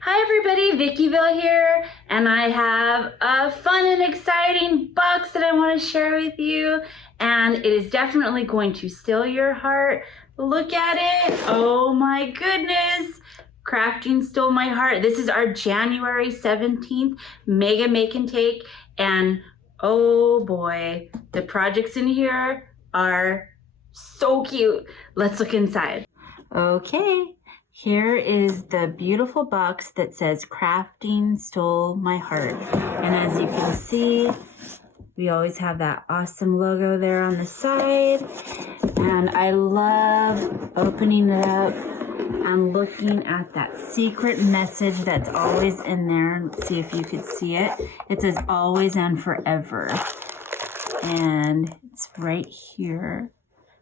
Hi everybody, VickyVille here, and I have a fun and exciting box that I want to share with you, and it is definitely going to steal your heart. Look at it. Oh my goodness. Crafting stole my heart. This is our January 17th Mega Make and Take, and oh boy, the projects in here are so cute. Let's look inside. Okay. Here is the beautiful box that says Crafting Stole My Heart. And as you can see, we always have that awesome logo there on the side. And I love opening it up and looking at that secret message that's always in there. Let's see if you could see it. It says always and forever. And it's right here.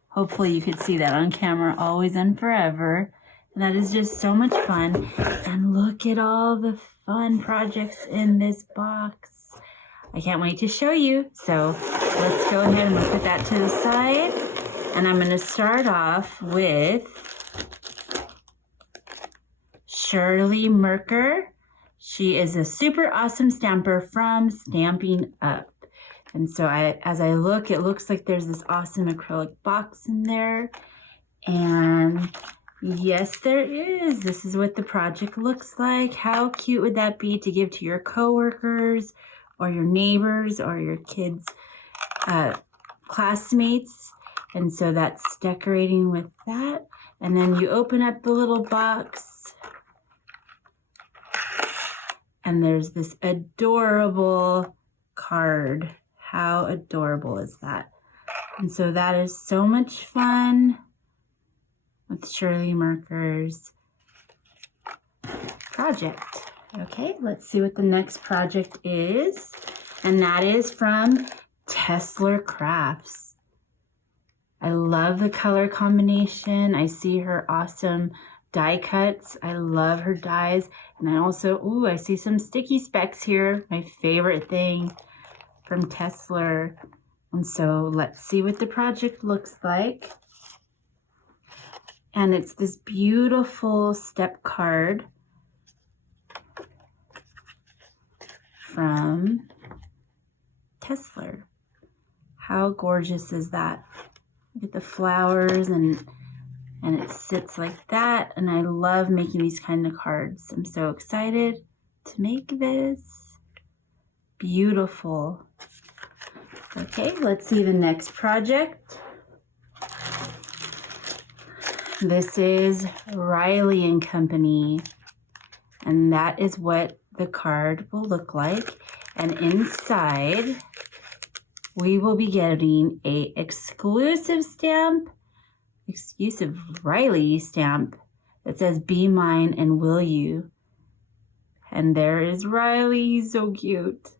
Hopefully you could see that on camera, always and forever. And that is just so much fun. And look at all the fun projects in this box. I can't wait to show you. So let's go ahead and put that to the side. And I'm going to start off with Shirley Marker. She is a super awesome stamper from Stampin' Up. And so as I look, it looks like there's this awesome acrylic box in there. And yes, there is. This is what the project looks like. How cute would that be to give to your coworkers or your neighbors or your kids' classmates? And so that's decorating with that. And then you open up the little box. And there's this adorable card. How adorable is that? And so that is so much fun with Shirley Marker's project. Okay, let's see what the next project is. And that is from Tesler Crafts. I love the color combination. I see her awesome die cuts. I love her dies. And I also, I see some sticky specks here. My favorite thing from Tesler. And so let's see what the project looks like. And it's this beautiful step card from Tesler. How gorgeous is that? Look at the flowers and it sits like that. And I love making these kind of cards. I'm so excited to make this. Beautiful. Okay, let's see the next project. This is Riley & Company, and that is what the card will look like. And inside, we will be getting a exclusive Riley stamp that says "Be Mine and Will You." And there is Riley. He's so cute.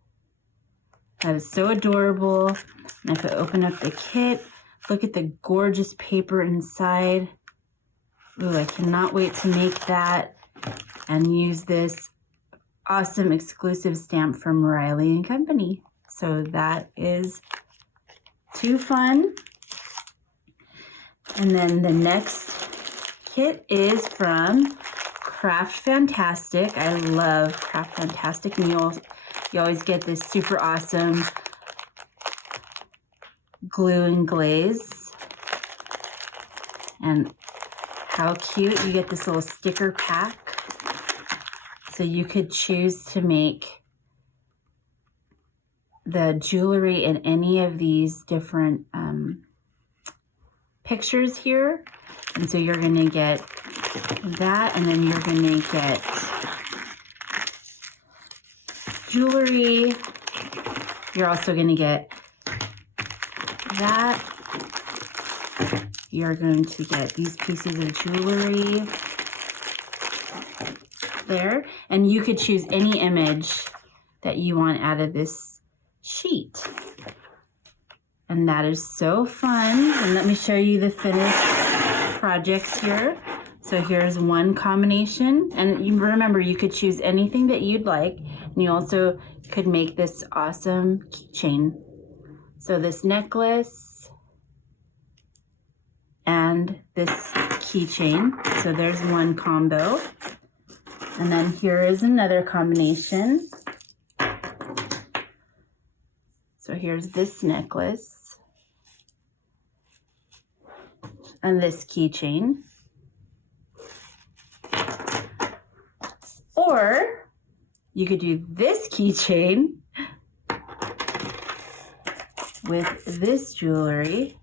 That is so adorable. And if I open up the kit, look at the gorgeous paper inside. Ooh, I cannot wait to make that and use this awesome exclusive stamp from Riley & Company. So that is too fun. And then the next kit is from Craft Fantastic. I love Craft Fantastic. And you always get this super awesome glue and glaze. And how cute. You get this little sticker pack. So you could choose to make the jewelry in any of these different pictures here. And so you're going to get that, and then you're going to get jewelry. You're also going to get that. You're going to get these pieces of jewelry there. And you could choose any image that you want out of this sheet. And that is so fun. And let me show you the finished projects here. So here's one combination. And you remember, you could choose anything that you'd like. And you also could make this awesome keychain. So this necklace and this keychain. So there's one combo. And then here is another combination. So here's this necklace and this keychain. Or you could do this keychain with this jewelry.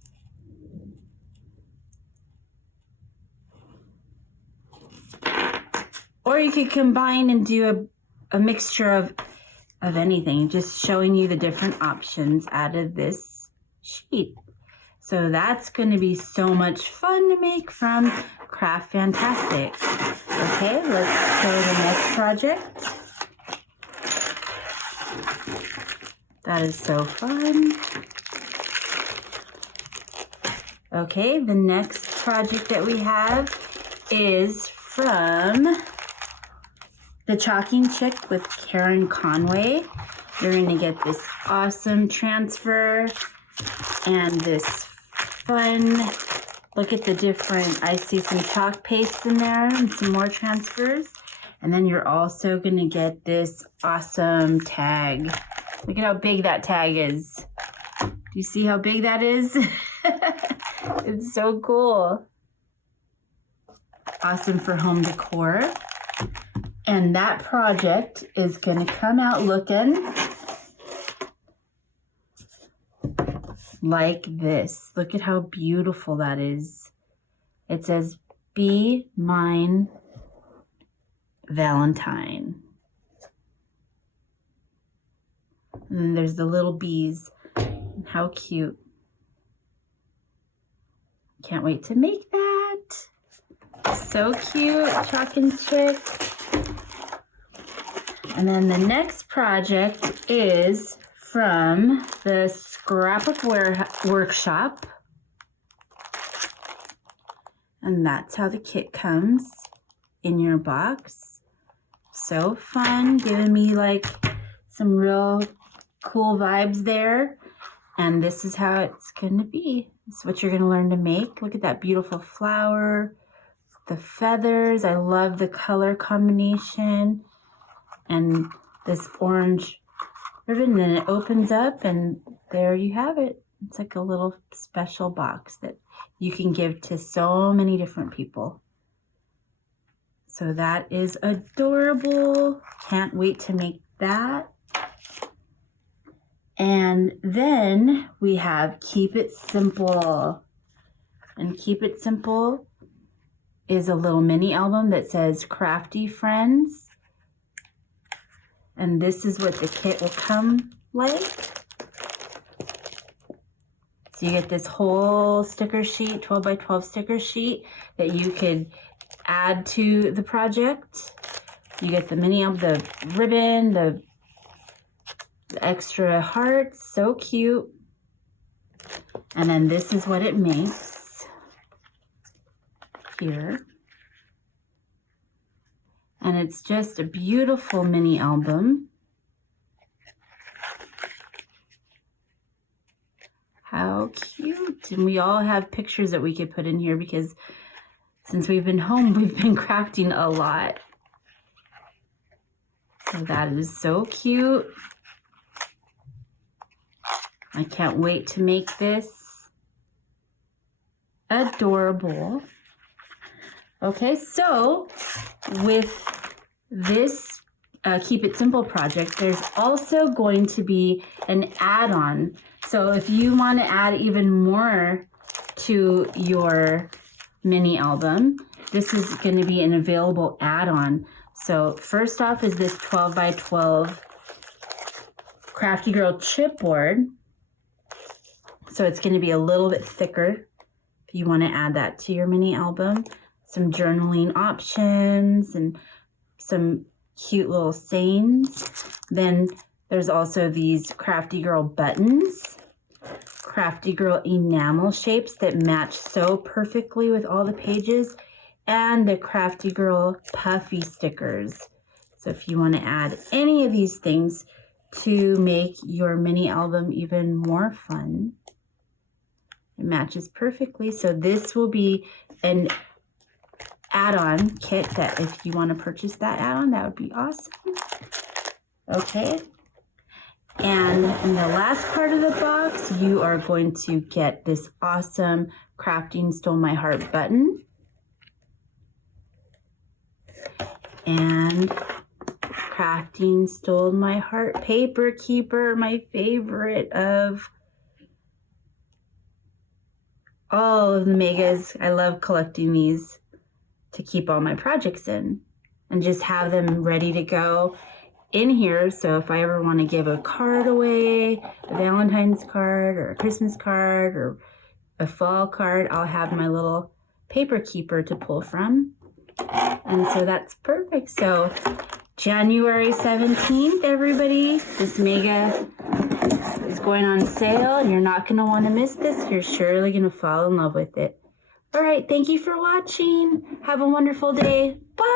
Or you could combine and do a mixture of anything, just showing you the different options out of this sheet. So that's going to be so much fun to make from Craft Fantastic. Okay, let's go to the next project. That is so fun. Okay, the next project that we have is from the Chalkin Chic with Karen Conway. You're going to get this awesome transfer and this fun, look at the different, I see some chalk paste in there and some more transfers. And then you're also going to get this awesome tag. Look at how big that tag is. Do you see how big that is? It's so cool. Awesome for home decor. And that project is going to come out looking like this. Look at how beautiful that is. It says, "Be mine, Valentine." And then there's the little bees. How cute. Can't wait to make that. So cute, Chalkin Chic. And then the next project is from the Scrapbook Workshoppe. And that's how the kit comes in your box. So fun, giving me like some real cool vibes there. And this is how it's going to be. This is what you're going to learn to make. Look at that beautiful flower, the feathers. I love the color combination. And this orange ribbon, and it opens up, and there you have it. It's like a little special box that you can give to so many different people. So that is adorable. Can't wait to make that. And then we have Keep It Simple. And Keep It Simple is a little mini album that says Crafty Friends. And this is what the kit will come like. So you get this whole sticker sheet, 12 by 12 sticker sheet that you could add to the project. You get the mini album, the ribbon, the extra hearts, so cute. And then this is what it makes here. And it's just a beautiful mini album. How cute. And we all have pictures that we could put in here because since we've been home, we've been crafting a lot. So that is so cute. I can't wait to make this. Adorable. Okay, so with this Keep It Simple project, there's also going to be an add-on. So if you want to add even more to your mini album, this is going to be an available add-on. So first off is this 12 by 12 Crafty Girl chipboard. So it's going to be a little bit thicker if you want to add that to your mini album. Some journaling options and some cute little sayings. Then there's also these Crafty Girl buttons, Crafty Girl enamel shapes that match so perfectly with all the pages, and the Crafty Girl puffy stickers. So if you want to add any of these things to make your mini album even more fun, it matches perfectly. So this will be an add-on kit that if you want to purchase that add-on, that would be awesome. Okay. And in the last part of the box, you are going to get this awesome Crafting Stole My Heart button. And Crafting Stole My Heart paper keeper, my favorite of all of the megas. I love collecting these to keep all my projects in and just have them ready to go in here. So if I ever want to give a card away, a Valentine's card or a Christmas card or a fall card, I'll have my little paper keeper to pull from. And so that's perfect. So January 17th, everybody, this mega is going on sale. You're not going to want to miss this. You're surely going to fall in love with it. All right, thank you for watching. Have a wonderful day. Bye.